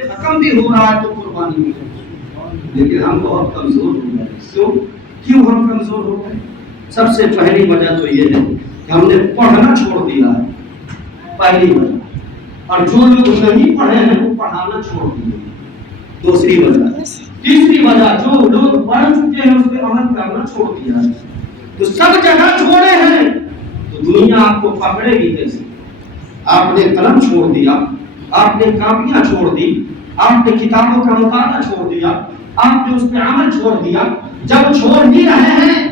ختم بھی ہو رہا ہے تو قربانی بھی ہو، لیکن ہم بہت کمزور ہو گئے۔ کیوں ہم کمزور ہو گئے؟ سب سے پہلی وجہ تو یہ ہے کہ ہم نے پڑھنا چھوڑ دیا ہے، پہلی وجہ، اور جو لوگ نہیں پڑھے ہیں وہ پڑھانا چھوڑ دیے، دوسری وجہ۔ تیسری وجہ، جو لوگ پڑھ چکے ہیں اس پہ عمل کرنا چھوڑ دیا ہے۔ تو سب جگہ چھوڑے ہیں تو دنیا آپ کو پکڑے گی کیسے؟ آپ نے قلم چھوڑ دیا، آپ نے کاپیاں چھوڑ دی، آپ نے کتابوں کا مطالعہ چھوڑ دیا، آپ نے اس پہ عمل چھوڑ دیا۔ جب چھوڑ ہی رہے ہیں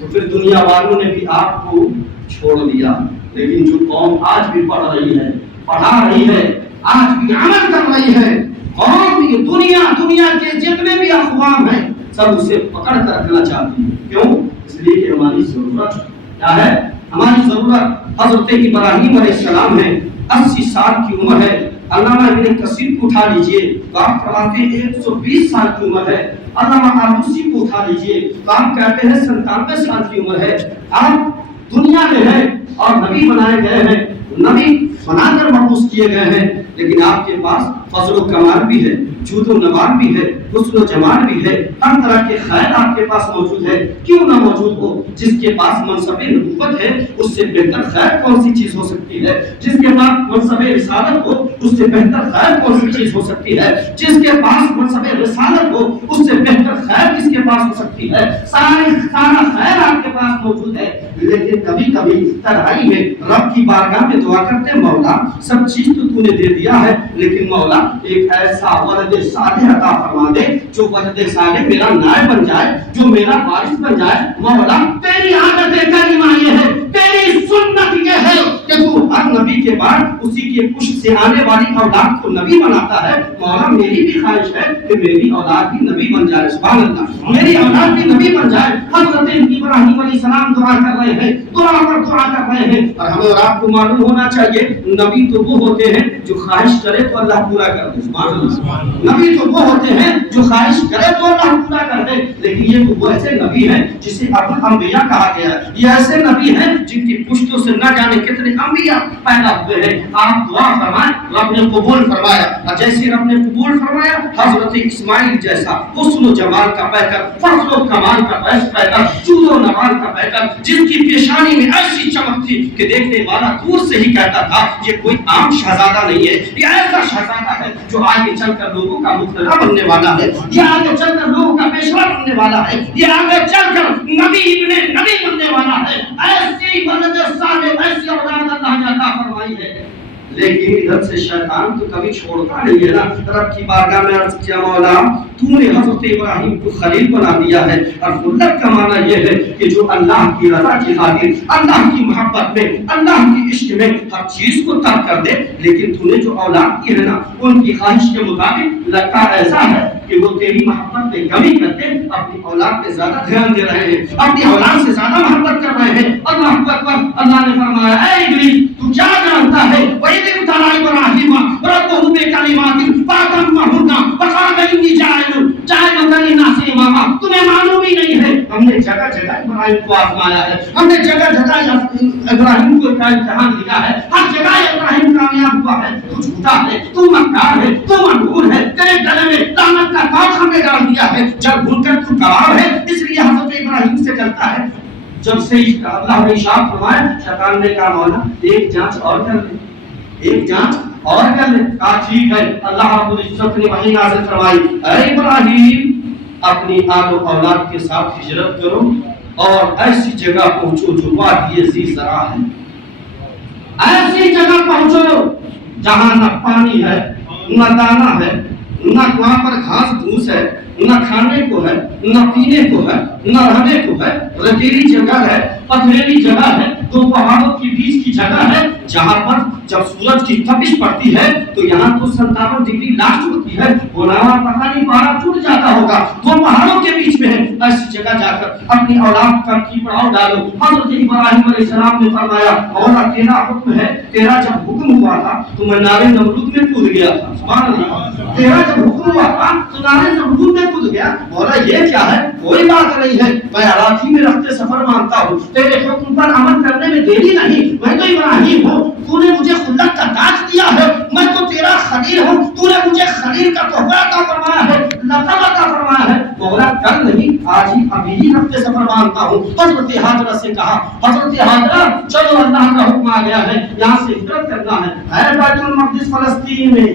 تو پھر دنیا والوں نے بھی آپ کو چھوڑ دیا۔ لیکن جو قوم آج بھی پڑھ رہی ہے، پڑھا رہی ہے، آج بھی عمل کر رہی ہے، قوم یہ دنیا کے جتنے بھی اقوام ہیں سب اسے پکڑ کر رکھنا چاہتی ہیں۔ کیوں؟ اس لیے کہ ہماری ضرورت کیا ہے؟ ہماری ضرورت حضرت ابراہیم علیہ السلام ہے، 80 سال کی عمر ہے۔ علامہ ابن کثیر کو اٹھا لیجئے تو آپ فرماتے ہیں 120 سال کی عمر ہے۔ علامہ آلوسی کو اٹھا لیجئے تو آپ کہتے ہیں 97 سال کی عمر ہے۔ آپ دنیا میں ہیں اور نبی بنائے گئے ہیں، نبی بنا کر مبعوث کیے گئے ہیں، لیکن آپ کے پاس فضل و کمال بھی ہے، جود و نوال بھی ہے، حسن و جمال بھی ہے، ہر طرح کے خیر آپ کے پاس موجود ہے۔ کیوں نہ موجود ہو؟ جس کے پاس منصب نبوت ہے اس سے بہتر خیر کون سی چیز ہو سکتی ہے؟ جس کے پاس منصب رسالت ہو اس سے بہتر خیر کون سی چیز ہو سکتی ہے؟ جس کے پاس منصب رسالت ہو اس سے بہتر خیر کس کے پاس ہو سکتی ہے؟ سارا خیر آپ کے پاس موجود ہے، لیکن کبھی کبھی تنہائی میں رب کی بارگاہ میں دعا کرتے، مولا سب چیز تو نے دے دیا ہے، لیکن مولا ایک ایسا ولد صالح عطا فرما دے جو ولد صالح میرا نائب بن جائے، جو میرا وارث بن جائے۔ مولا تیری عادت کریمہ یہ ہے، تیری سنت یہ ہے کہ تو ہر نبی کے بعد اسی کے پشت سے آنے والی اولاد کو نبی بناتا ہے۔ مولا میری بھی خواہش ہے کہ میری اولاد بھی نبی بن جائے، سبحان اللہ، میری اولاد بھی نبی بن جائے۔ حضرت ابراہیم علیہ السلام دعا کر رہے ہیں، دعا کر رہے ہیں، اور ہمیں اور آپ کو معلوم ہونا چاہیے نبی تو وہ ہوتے ہیں جو خواہش کرے تو اللہ پورا کر دے، سبحان اللہ۔ نبی تو وہ ہوتے ہیں جو خواہش کرے تو اللہ پورا کر دے، لیکن یہ تو وہ ایسے نبی ہیں جسے ابو الانبیاء کہا گیا ہے۔ یہ ایسے نبی ہیں جن کی پشتوں سے نہ جانے کتنے انبیاء پیدا ہوئے ہیں۔ آپ دعا فرمائیں، رب نے قبول فرمایا، اور جیسے رب نے قبول فرمایا حضرت اسماعیل جیسا حسن و جمال کا پیکر، فضل و کمال کا پیکر، جود و نوال کا پیکر، جس کی پیشانی میں ایسی چمک تھی کہ دیکھنے والا دور سے ہی کہتا تھا یہ کوئی عام شہزادہ نہیں ہے، یہ ایسا شہزادہ ہے جو آگے چل کر لوگوں کا مقتدا بننے والا ہے، یہ آگے چل کر لوگوں کا پیشوا بننے والا ہے، یہ آگے چل کر نبی ابن نبی بننے والا ہے۔ ایسی ولد صالح، ایسی اولاد اللہ نے عطا فرمائی ہے۔ لیکن ادھر سے شیطان تو کبھی چھوڑتا نہیں ہے نا۔ رب کی بارگاہ میں عرض کیا، مولا تو نے حضرت ابراہیم کو خلیل بنا دیا ہے، اور خلت کا معنی یہ ہے کہ جو اللہ کی رضا کی خاطر، اللہ کی محبت میں، اللہ کی عشق میں ہر چیز کو ترک کر دے، لیکن تو نے جو اولاد کی ہے نا ان کی خواہش کے مطابق لگتا ایسا ہے کہ وہ تیری محبت میں کمی کرتے، اپنی اولاد پہ زیادہ دھیان دے رہے ہیں، اپنی اولاد سے زیادہ محبت کر رہے ہیں۔ اللہ اکبر۔ اللہ نے فرمایا، اے ابلیس تو کیا جانتا ہے؟ وَإِذِ ابْتَلَىٰ إِبْرَاهِيمَ رَبُّهُ بِكَلِمَاتٍ فَأَتَمَّهُنَّ وَقَالَ إِنِّي جَاعِلٌ لِّلنَّاسِ إِمَامًا۔ تمہیں معلوم ہی نہیں ہے ہم نے جگہ جگہ ابراہیم کو آزمایا ہے، ہم نے جگہ جگہ ابراہیم کو کا امتحان لیا ہے، ہر جگہ ابراہیم کامیاب ہوا ہے۔ تو جھوٹا ہے، تو مکار ہے، تو منحور ہے، تیرے گلے میں لعنت کا تاج ہم نے ڈال دیا ہے، جب بھول کر تو گواہ ہے، اس لیے حضرت ابراہیم سے ڈرتا ہے۔ جب سے اللہ نے ارشاد فرمایا، شیطان نے کہا مولا ایک جانچ اور کر لے، ایک جانچ اور کر لے۔ کہا ٹھیک ہے۔ اللہ رب العزت نے وحی نازل فرمائی، اے ابراہیم اپنی آل و اولاد کے ساتھ ہجرت کرو اور ایسی جگہ پہنچو جو وادی ذی زرع ہے، ایسی جگہ پہنچو جہاں نہ پانی ہے، نہ دانا ہے، نہ وہاں پر گھاس پھوس ہے، نہ کھانے کو ہے، نہ پینے کو ہے، نہ رہنے کو ہے، ریتیلی جگہ ہے، پتھریلی جگہ ہے، دو پہاڑوں کے بیچ کی جگہ ہے، جہاں پر جب سورج کی تپش پڑتی ہے تو یہاں تو 57 ڈگری لاسٹ ہوتی ہے، بناوا پتہ نہیں پہاڑ ٹوٹ جاتا ہوگا، دو پہاڑوں کے بیچ میں ہے، ایسی جگہ جا کر اپنی اولاد کا کی پڑاؤ ڈالو۔ حضرت ابراہیم علیہ السلام نے فرمایا، مولا تیرا حکم ہے، تیرا جب حکم ہوا تھا تو میں نار نمرود میں کود گیا تھا، سبحان اللہ، تیرا جب حکم ہوا تھا تو نار نمرود میں کود گیا۔ مولا یہ کیا ہے؟ کوئی بات نہیں ہے، میں اراضی میں رہتے سفر مانتا ہوں، تیرے حکم پر عمل کرنے میں دیری نہیں، میں تو ابراہیم ہوں، تو نے مجھے خلت کا تاج دیا ہے، میں تو تیرا خلیل ہوں، تو نے مجھے خلیل کا تحفہ عطا فرمایا ہے، لقب عطا فرمایا ہے، مولا کل نہیں آج ہی ابھی ہی ہفتے سفر مانتا ہوں۔ حضرت ہاجرہ سے کہا، حضرت ہاجرہ چلو اللہ کا حکم آ گیا ہے، یہاں سے ہجرت کرنا ہے بیت المقدس فلسطین میں۔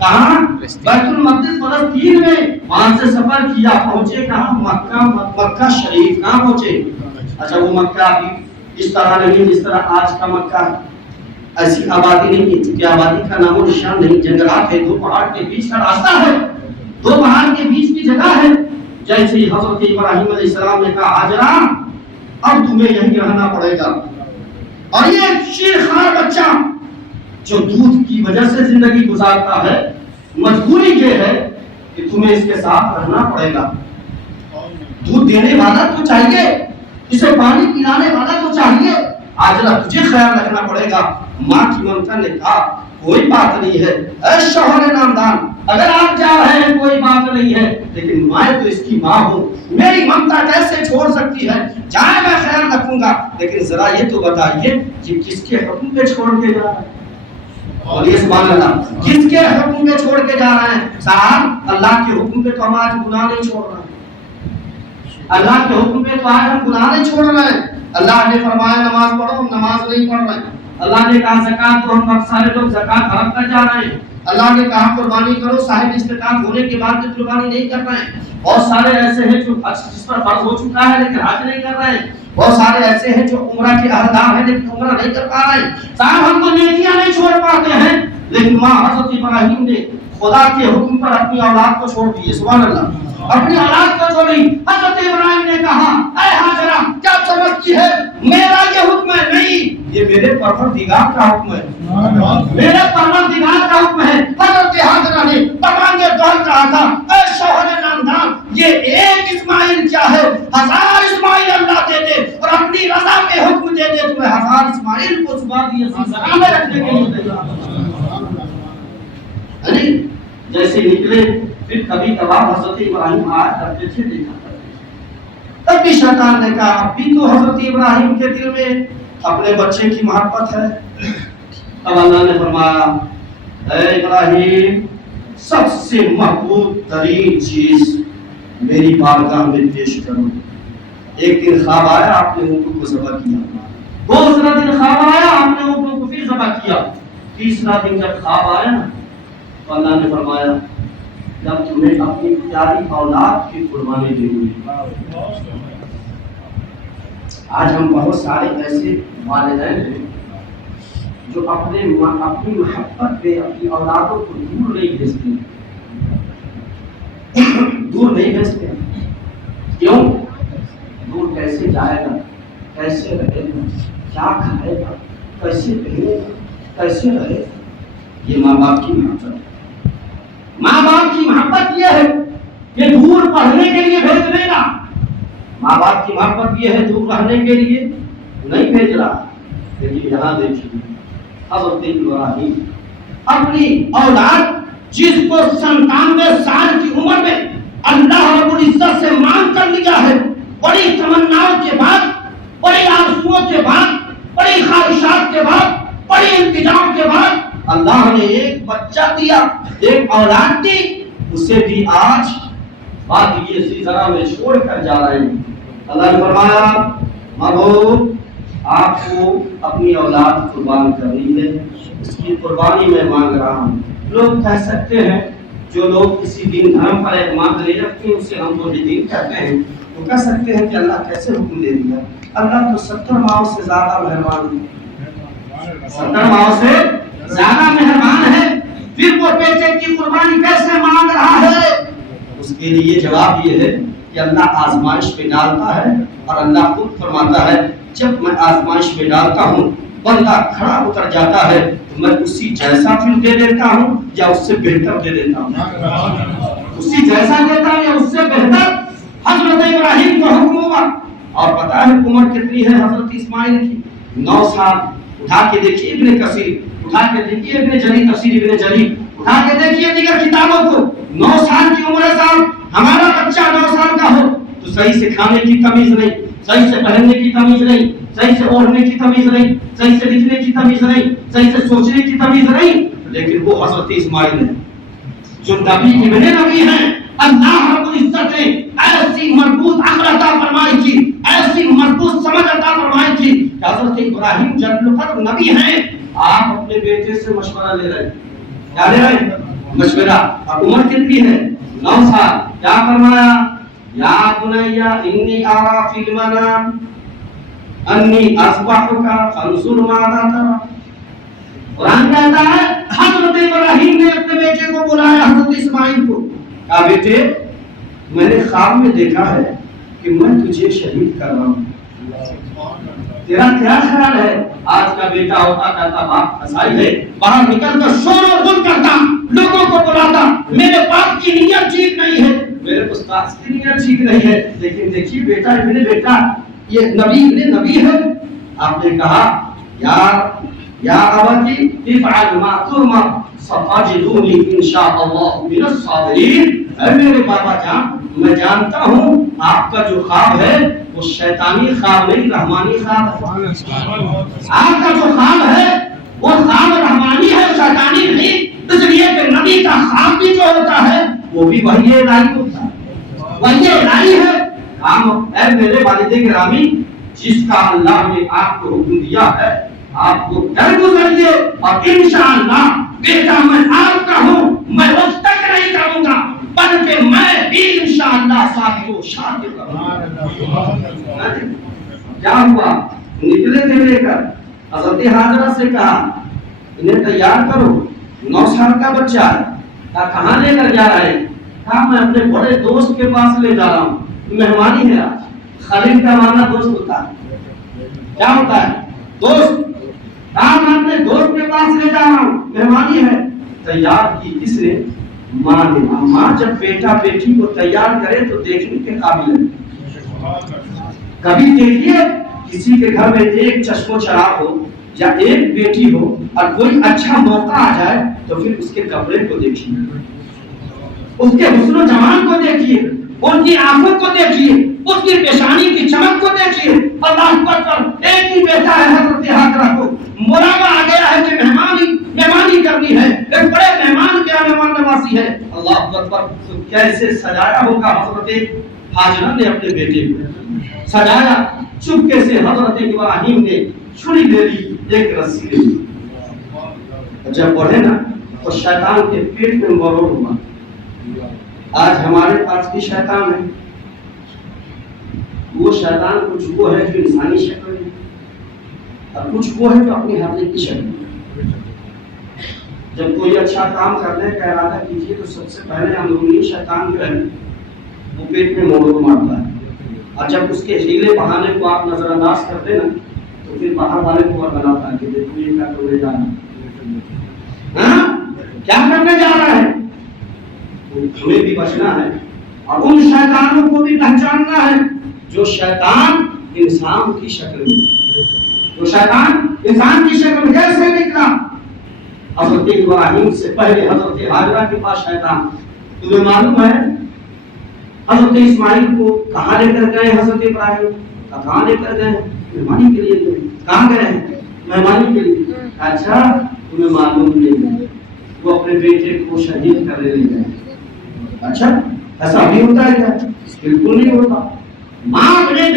کہاں؟ بیت المقدس فلسطین میں۔ وہاں سے سفر کیا، پہنچے کہاں؟ مکہ، مکہ شریف۔ کہاں پہنچے؟ اچھا وہ مکہ ابھی اس طرح نہیں جس طرح آج کا مکہ، ایسی آبادی نہیں ہے، کیونکہ آبادی کا نام و نشان نہیں، جنگلات ہے، دو پہاڑ کے بیچ کا راستہ ہے، دو پہاڑ کے بیچ کی جگہ ہے۔ جیسے ہی حضرت ابراہیم علیہ السلام نے کہا ہاجرہ اب تمہیں یہیں رہنا پڑے گا، اور یہ شیرخوار بچہ جو دودھ کی وجہ سے زندگی گزارتا ہے، مجبوری یہ ہے کہ تمہیں اس کے ساتھ رہنا پڑے گا۔ دودھ دینے والا تو چاہیے، اسے پانی پلانے والا تو چاہیے، ہاجرہ تجھے خیال رکھنا پڑے گا۔ ماں کی ممتا نے کہا کوئی بات نہیں ہے اے شوہر نامدار، اگر آپ جا رہے ہیں کوئی بات نہیں ہے، لیکن میں تو اس کی ماں ہوں، میری ممتا کیسے چھوڑ سکتی ہے؟ جائے میں خیال رکھوں گا، لیکن ذرا یہ تو بتائیے کہ کس کے حکم پہ چھوڑ کے جا رہے ہیں؟ اور یہ سبحان اللہ، کس کے حکم پہ چھوڑ کے جا رہے ہیں؟ صاحب اللہ کے حکم پہ تو ہم آج گناہ نہیں چھوڑ رہے ہیں، اللہ کے حکم پہ تو آج ہم گناہ نہیں چھوڑ رہے ہیں۔ اللہ نے فرمایا نماز پڑھو، ہم نماز نہیں پڑھ رہے ہیں۔ اللہ نے کہا زکات تو ہم سارے لوگ زکات حرام کر جا رہے ہیں۔ اللہ نے کہا قربانی کرو، صاحب استطاعت ہونے کے بعد بھی قربانی نہیں کر رہے ہیں۔ بہت سارے ایسے ہیں جو حج جس پر فرض ہو چکا ہے لیکن حج نہیں کر رہے ہیں۔ بہت سارے ایسے ہیں جو عمرہ کے اہلدار ہیں لیکن عمرہ نہیں کر پا رہے ہیں۔ صاحب ہم تو نیکیاں نہیں چھوڑ پاتے ہیں، لیکن ماں حضرت ابراہیم نے خدا کے حکم پر اپنی اولاد کو چھوڑ دی، سبحان اللہ، اپنی اولاد کو چھوڑی۔ حضرت ابراہیم نے کہا اے ہاجرہ کیا سمجھتی ہے میرا یہ حکم ہے؟ نہیں، یہ میرے پروردگار کا حکم ہے، میرے پروردگار کا حکم ہے۔ حضرت ہاجرہ نے پرمانگے دور کہا تھا اے شوہر نامدار، یہ ایک اسماعیل کیا ہے، 1000 اسماعیل اللہ دے دے اور اپنی رضا پہ حکم دے دے، تمہیں 1000 اسماعیل کو صبح دی زرا میں رکھنے کے لیے تیار۔ جیسے نکلے پھر کبھی کبھار حضرت ابراہیم آیا کرتے تھے، دیکھا کرتے تھے۔ تب بھی شیطان نے کہا اب بھی تو حضرت ابراہیم کے دل میں اپنے بچے کی محبت ہے۔ تب اللہ نے فرمایا اے ابراہیم سب سے محبوب ترین چیز میری بارگاہ میں پیش کرو۔ ایک دن خواب آیا، آپ نے اونٹوں کو ذبح کیا، دوسرا دن خواب آیا، آپ نے اونٹوں کو پھر ذبح کیا، تیسرا دن جب خواب آیا نا تو اللہ نے فرمایا جب تمہیں اپنی پیاری اولاد کی قربانی دینی ہے۔ آج ہم بہت سارے ایسے والدین ہیں جو اپنی محبت پہ اپنی اولادوں کو دور نہیں بھیجتے، دور نہیں بھیجتے۔ کیوں؟ دور کیسے جائے گا، کیسے رہے گا، کیا کھائے گا، کیسے پہنے گا، کیسے رہے گا؟ یہ ماں باپ کی محبت ہے۔ ماں باپ کی محبت یہ ہے کہ دور پڑھنے کے لیے بھیج دے گا، ماں باپ کی محبت یہ ہے دور رہنے کے لیے نہیں بھیج رہا۔ لیکن یہاں دیکھیے حضرت ابراہیم اپنی اولاد جس کو 97 سال کی عمر میں اللہ رب العزت سے مانگ کر لیا ہے، بڑی تمناؤں کے بعد، بڑی آرزوؤں کے بعد، بڑی خواہشات کے بعد، بڑی التجاؤں کے بعد اللہ نے ایک بچہ دیا، ایک اولاد دی، اسے بھی آج بات یہ سی ذرا میں چھوڑ کر جا رہے ہیں۔ اللہ نے فرمایا محبوب آپ کو اپنی اولاد قربان کرنی ہے، اس کی قربانی میں مانگ رہا ہوں۔ لوگ کہہ سکتے ہیں، جو لوگ کسی دین دھرم پر اعتماد نہیں رکھتے اسے ہم تو دین کہتے ہیں، تو کہہ سکتے ہیں کہ اللہ کیسے حکم دے دیا؟ اللہ تو 70 ماؤں سے زیادہ مہربان ہے، 70 ماؤں سے زیادہ مہربان ہے، پھر وہ بیٹے کی قربانی کیسے مانگ رہا ہے؟ اس کے لیے جواب یہ ہے کہ اللہ آزمائش پہ ڈالتا ہے، اور اللہ خود فرماتا ہے جب میں آزمائش پہ ڈالتا ہوں بندہ کھڑا اتر جاتا ہے تو میں اسی جیسا پھر دے دیتا ہوں یا اس سے بہتر دے دیتا ہوں، اسی جیسا دیتا ہوں یا اس سے بہتر۔ حضرت ابراہیم کو حکم ہوا، اور پتا ہے عمر کتنی ہے حضرت اسماعیل کی؟ 9 سال۔ اٹھا کے دیکھیے ابن کثیر، اٹھا کے دیکھیے ابن جری، تفسیر ابن جری، اٹھا کے دیکھیے دیگر کتابوں کو، 9 سال کی عمر ہے صاحب۔ ہمارا بچہ 9 سال کا ہو تو صحیح سے کھانے کی تمیز نہیں، صحیح سے پہننے کی تمیز نہیں، صحیح سے اوڑھنے کی تمیز نہیں، صحیح سے لکھنے کی تمیز نہیں، صحیح سے سوچنے کی تمیز نہیں، لیکن وہ حضرت اسماعیل ہے جو نبی ابن نبی ہیں۔ اللہ رب العزت نے ایسی مربوط عقل عطا فرمائی تھی، ایسی مربوط سمجھ عطا فرمائی تھی کہ حضرت ابراہیم جلیل القدر نبی ہیں، آپ اپنے بیٹے سے مشورہ لے رہے ہیں۔ کیا لے رہے ہیں؟ مشورہ۔ اور عمر کتنی ہے؟ 9 سال۔ کیا فرمایا؟ یا بنی انی ارا فی المنام انی اصبحک فانظر ماذا تری۔ قرآن کہتا ہے حضرت ابراہیم نے اپنے بیٹے کو بلایا، حضرت اسماعیل کو، کہا بیٹے میں نے خواب میں دیکھا ہے کہ میں تجھے شہید کر رہا ہوں، تیرا کیا خیال ہے؟ آج کا بیٹا ہوتا کہتا باپ قصائی ہے، باہر نکل کر شور و غل کرتا، لوگوں کو بلاتا، میرے باپ کی نیت ٹھیک نہیں ہے، میرے استاد کی نیت ٹھیک نہیں ہے، لیکن دیکھیے بیٹا ابن بیٹا یہ نبی ابن نبی ہے۔ آپ نے کہا یا ابتی افعل ما تؤمر ستجدنی ان شاء اللہ من الصابرین۔ اے میرے بابا جان میں جانتا ہوں آپ کا جو خواب ہے وہ شیطانی خواب نہیں، رحمانی خواب ہے۔ آپ کا جو خواب ہے وہ خواب رحمانی ہے، شیطانی نہیں، اس لیے کہ نبی کا خواب بھی جو ہوتا ہے وہ بھی وحی الہی ہوتا ہے، وحی الہی ہے۔ اے میرے والد گرامی جس کا اللہ نے آپ کو حکم دیا ہے آپ کو ڈر گزریے، اور انشاءاللہ بیٹا میں آپ کا ہوں، میں اس تک نہیں کروں گا بلکہ میں بھی انشاءاللہ صابر و شاکر کروں۔ کیا ہوا؟ نکلے تھے لے کر، حضرت حاجرہ سے کہا انہیں تیار کرو، 9 سال کا بچہ ہے۔ کہا کہاں لے کر جا رہے ہیں؟ کہا میں اپنے بڑے دوست کے پاس لے جا رہا ہوں، مہمانی ہے آج۔ خلیل کا معنی دوست ہوتا ہے، کیا ہوتا ہے؟ دوست۔ کہا میں اپنے دوست کے پاس لے جا رہا ہوں، مہمانی ہے۔ تیار کی کس نے؟ ماں نے۔ ماں جب بیٹا بیٹی کو تیار کرے تو دیکھنے کے قابل ہے۔ کبھی دیکھیے کسی کے گھر میں ایک چشم و چراغ ہو یا ایک بیٹی ہو اور کوئی اچھا موقع آ جائے تو پھر اس کے کپڑے کو دیکھیے، اس کے حسن و جمال کو دیکھیے، ان کی آنکھوں کو دیکھیے، اس کی پیشانی کی چمک کو دیکھیے۔ اللہ اکبر، ایک ہی بیٹا ہے حضرت حاجرہ کو مراقبہ آ گیا ہے کہ مہمانی کرنی ہے، ایک بڑے مہمان کے مہمان نوازی ہے۔ اللہ اکبر، تو کیسے سجایا ہوگا حضرت حاجرہ نے اپنے بیٹے کو، سجایا۔ چپکے سے حضرت ابراہیم نے چھری لے لی، ایک رسی لے لی، جب بڑھے نا تو شیطان کے پیٹ میں مرور ہوا۔ آج ہمارے پاس بھی شیطان ہے، وہ شیطان کچھ وہ ہے جو انسانی شکل ہے اور کچھ وہ ہے جو اپنی حقیقی شکل ہے۔ جب کوئی اچھا کام کرنے کا ارادہ کیجیے تو سب سے پہلے اندرونی شیطان جو ہے وہ پیٹ میں مرور مارتا ہے، اور جب اس کے ہیلے بہانے کو آپ نظر انداز کرتے نا تو پھر باہر والے کو اور بناتا ہے کہ دیکھو یہ کیا کرنے جا رہا ہے، ہاں کیا کرنے جا رہا ہے۔ ہمیں بھی بچنا ہے اور ان شیطانوں کو بھی پہچاننا ہے جو شیطان انسان کی شکل میں، جو شیطان انسان کی شکل میں کیسے نکلا۔ حضرت ابراہیم سے پہلے حضرت حاجرہ کے پاس شیطان، تمہیں معلوم ہے حضرت اسماعیل کو کہاں لے کر گئے حضرت ابراہیم؟ کہاں لے کر گئے؟ مہمانی کے لیے۔ کہاں گئے ہیں؟ مہمانی کے لیے۔ اچھا تمہیں معلوم نہیں، وہ اپنے بیٹے کو شہید کرنے لے گئے۔ اچھا ایسا بھی ہوتا ہے کیا؟ بالکل نہیں ہوتا۔ باپ اپنے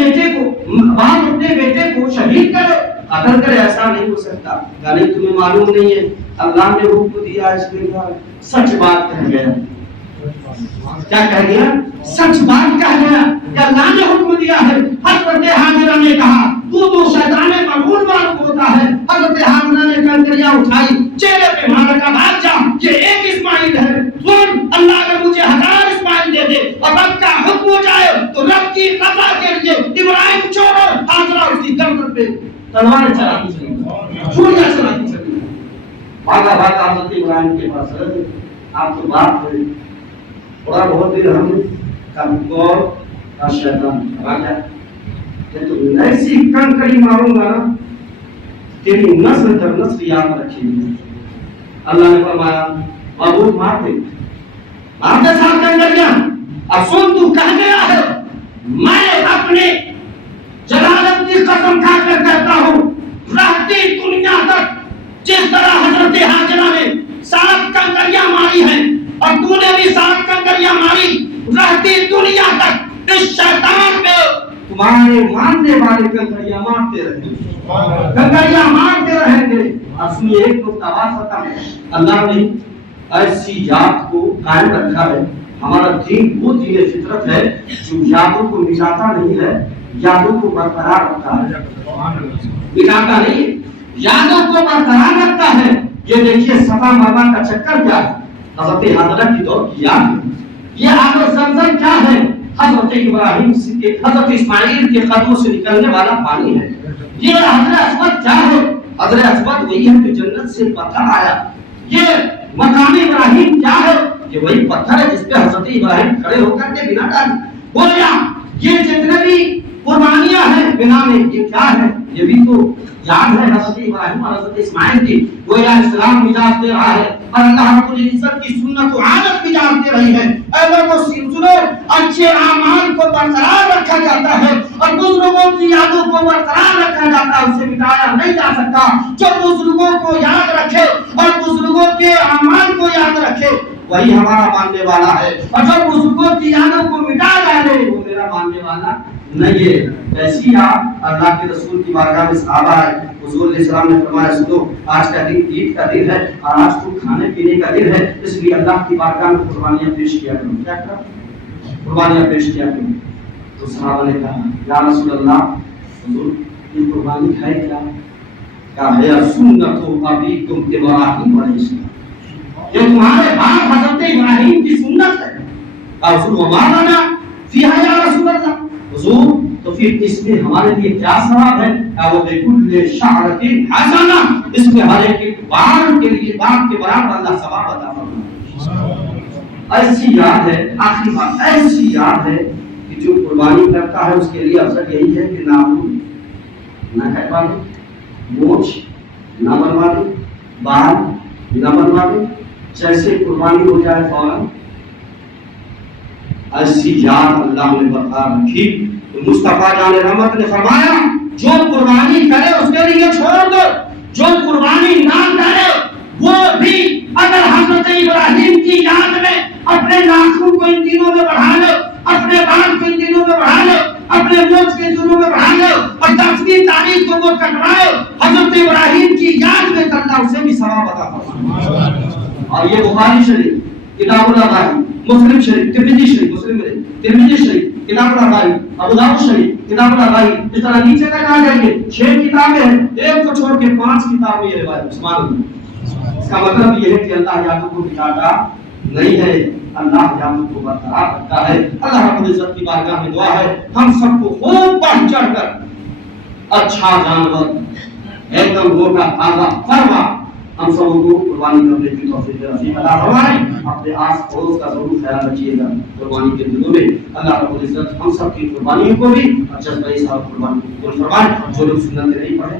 بیٹے کو شہید کرے، قتل کرے، ایسا نہیں ہو سکتا۔ یعنی تمہیں معلوم نہیں ہے، اللہ نے حکم دیا، اس نے کہا سچ بات کہہ گیا۔ کیا کہہ گیا؟ سچ بات کہہ گیا کہ اللہ نے حکم دیا ہے۔ حضرت حاجرہ نے کہا تو شیطان مغرور معلوم ہوتا ہے۔ حضرت حاجرہ نے کنکریاں اٹھائی، چہرے پہ مار کا بھاگ جا، یہ ایک اسماعیل ہے، سن اللہ اگر مجھے 1000 اسماعیل دے دے اور رب کا حکم ہو جائے تو رب کی رضا کے لیے ابراہیم چھوڑو۔ حاجرہ اس کی گردن پہ تلوار چلاتی چلی، چھریاں چلاتی چلی، بھاگا بھاگا حضرت ابراہیم کے پاس۔ آپ تو بات کریں تھوڑا بہت دیر ہم نے کمزور کا شیطان راجا کہ تو ایسی کنکری ماروں گا نا تیری نسل در نسل یاد رکھے گی۔ اللہ نے فرمایا بابو مار دے، مار دے ساتھ کنکریاں۔ اب سن تو کہہ گیا ہے میں اپنے قسم کھا کر کہتا ہوں رہتی دنیا تک جس طرح حضرت حاجرہ نے 7 کنکریاں ماری ہیں اور تو نے بھی 7 کنکریاں ماری، رہتی دنیا تک اس شیطان پہ تمہارے ماننے والے کنکریاں مارتے رہیں گے، کنکریاں مارتے رہیں گے۔ اور سنیے ایک نقطہ بات ختم، اللہ نے ایسی ذات کو قائم رکھا ہے، ہمارا دین وہ دین فطرت ہے جو یادوں کو مٹاتا نہیں ہے، یادوں کو برقرار رکھتا ہے، مٹاتا نہیں ہے، یادوں کو برقرار رکھتا ہے۔ یہ دیکھیے صفا مروا کا چکر کیا ہے، حضرت حاجرہ کی دور کی یاد ہے، یہ آب زمزم کیا ہے، حضرت ابراہیم سے حضرت اسماعیل کے قدموں سے نکلنے والا پانی ہے، یہ حجر اسود کیا ہے، حجر اسود وہی ہے کہ جنت سے پتھر آیا، یہ مقام ابراہیم کیا ہے، یہ وہی پتھر ہے جس پہ حضرت ابراہیم کھڑے ہو کر کے بنا ڈالی، بولیا یہ جتنے بھی قربانیاں ہیں بنا میں یہ کیا ہے، یہ بھی تو یاد ہے حضرت ابراہیم اور حضرت اسماعیل کی، وہ یا اسلام مجاز دے رہا ہے اور اللہ رب العزت کی سنت و عادت مجاز دے رہی ہے۔ اے لوگوں سنو، اچھے اعمال کو برقرار رکھا جاتا ہے اور بزرگوں کی یادوں کو برقرار رکھا جاتا ہے، اسے مٹایا نہیں جا سکتا۔ جو بزرگوں کو یاد رکھے اور بزرگوں کے اعمال کو یاد رکھے وہی ہمارا ماننے والا ہے، اور جو بزرگوں کی یادوں کو مٹا ڈالے وہ میرا ماننے والا نہیں ہے۔ ایسی آپ اللہ کے رسول کی بارگاہ میں صحابہ ہے، حضور علیہ السلام نے فرمایا سنو آج کا دن عید کا دن ہے اور آج تو کھانے پینے کا دن ہے، اس لیے اللہ کی بارگاہ میں قربانیاں پیش کیا کرو۔ کیا کرو؟ قربانیاں پیش کیا کرو۔ تو صحابہ نے کہا یا رسول اللہ حضور یہ قربانی ہے کیا؟ کہا ہے سنت ابیکم ابراہیم علیہ السلام، یہ تمہارے باپ حضرت ابراہیم کی سنت ہے۔ حضور وما لنا فیہا یا رسول اللہ، حضور تو پھر اس میں ہمارے لیے کیا ثواب ہے؟ وَبِكُلِّ شَعْرَةٍ حَسَنَةٍ، اس میں ہر ایک بار کے لیے بار کے برابر اللہ ثواب عطا فرمائے۔ ایسی یاد ہے، آخری بات ایسی یاد ہے کہ جو قربانی کرتا ہے اس کے لیے افضل یہی ہے کہ ناخن نہ کٹوا دے، مونچھ نہ بنوا دے، بال نہ بنوا دے، جیسے قربانی ہو جائے فوراً ایسی یاد اللہ نے برقرار رکھی۔ تو مصطفیٰ جان رحمت نے فرمایا جو قربانی کرے اس کے لیے چھوڑ دو، جو قربانی نہ کرے وہ بھی اگر حضرت ابراہیم کی یاد میں اپنے ناخن کو ان دنوں میں بڑھا لو، اپنے بال کو ان دنوں میں بڑھا لو، اپنے مونچھ کے دنوں میں بڑھا لو اور 10ویں تاریخ کو وہ کٹوائے حضرت ابراہیم کی یاد میں کرنا، اسے بھی ثواب عطا فرمائے۔ اور یہ بخاری شریف کتاب الرغائب، مسلم شریف، ترمذی شریف، مسلم ترمذی شریف، کتاب الرغائب، ابو داؤد شریف، کتاب الرغائب، اس طرح نیچے تک آ جائیے 6 کتابیں ہیں، ایک کو چھوڑ کے 5 کتابیں یہ روایت سبحان اللہ۔ اس کا مطلب یہ ہے کہ اللہ یادوں کو مٹاتا نہیں ہے، اللہ یادوں کو برقرار رکھتا ہے۔ اللہ رب العزت کی بارگاہ میں دعا ہے ہم سب کو خوب بڑھ چڑھ کر اچھا جانور ایک دم موٹا تازہ فرما ہم سب کو قربانی کرنے کی توفیق نصیب عطا فرمائے۔ اپنے آس پڑوس کا ضرور خیال رکھیے گا قربانی کے دنوں میں۔ اللہ رب العزت ہم سب کی قربانیوں کو بھی اور جذبہ صاحب قربانی کو قبول فرمائے۔ جو لوگ سنت نہیں پڑھے